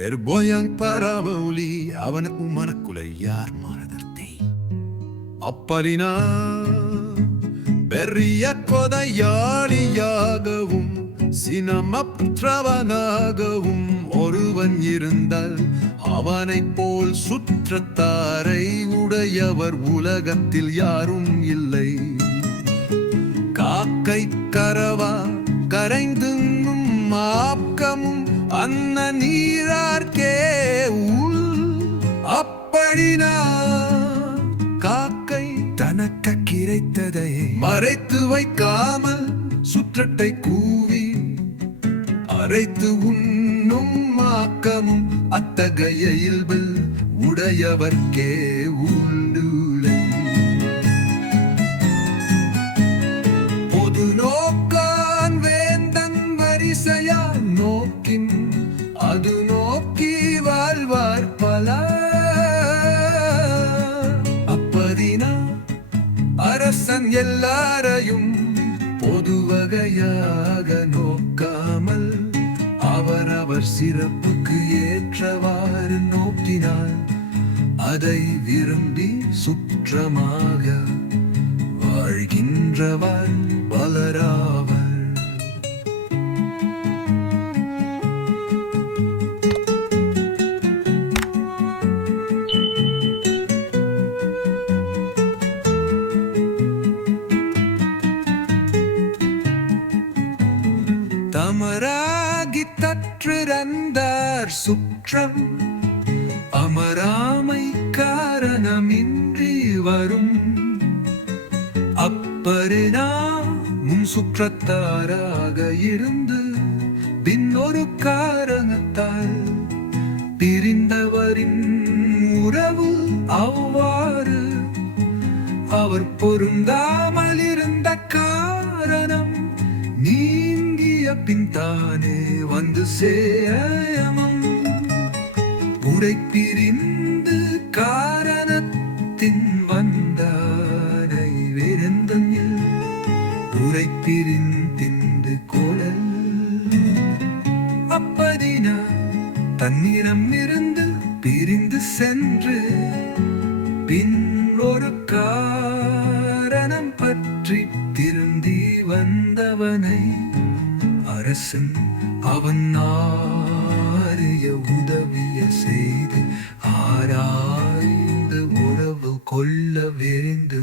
Perboyang para mauli awan at umanakulayar maradarte. Apalina berriako dayaliyagavum சினமற்றவனாகவும் ஒருவன் இருந்தால் அவனைப் போல் சுற்றத்தாரை உடையவர் உலகத்தில் யாரும் இல்லை. காக்கை கரவா கரைந்துண்ணும் ஆக்கமும் அன்ன நீரார்க்கே உள். அப்படினா காக்கை தனக்கு கிடைத்ததை மறைத்து வைக்காமல் சுற்றட்டை கூவி அரைத்து உண்ணும் ஆக்கமும் அத்தகைய இயல்பில் உடையவர்க்கே உண்டுலை. பொது நோக்கான் வேந்தன் வரிசையால் நோக்கின் அது நோக்கி வாழ்வார் பல. அப்பதினா அரசன் எல்லாரையும் பொது வகையாக நோக்காமல் அவரவர் சிறப்புக்கு ஏற்றவாறு நோக்கினால் அதை விரும்பி சுற்றமாக வாழ்கின்றவர் பலராவர். தமராகி தற்றிறந்தார் சுற்றம் அமராமை காரணமின்றி வரும். அப்பரினா முன் சுற்றத்தாராக இருந்து பின்னொரு காரணத்தால் பிரிந்தவரின் உறவு அவ்வாறு அவர் பொருந்தாமல் இருந்த காரணம் நீங்கிய பின்தானே வந்து சேயமம். உரை பிரிந்து காரணத்தின் வந்தானை வேறெந்தனில் உரை பிரிந்திந்து கோலல். அப்பதினா தன்னிடம் இருந்து பிரிந்து சென்று பின் ஒரு காரணம் பற்றி திருந்தி வந்தவனை அரசன் அவன் ஆரிய உதவிய செய்து ஆராய்ந்து உறவு கொள்ள விரிந்து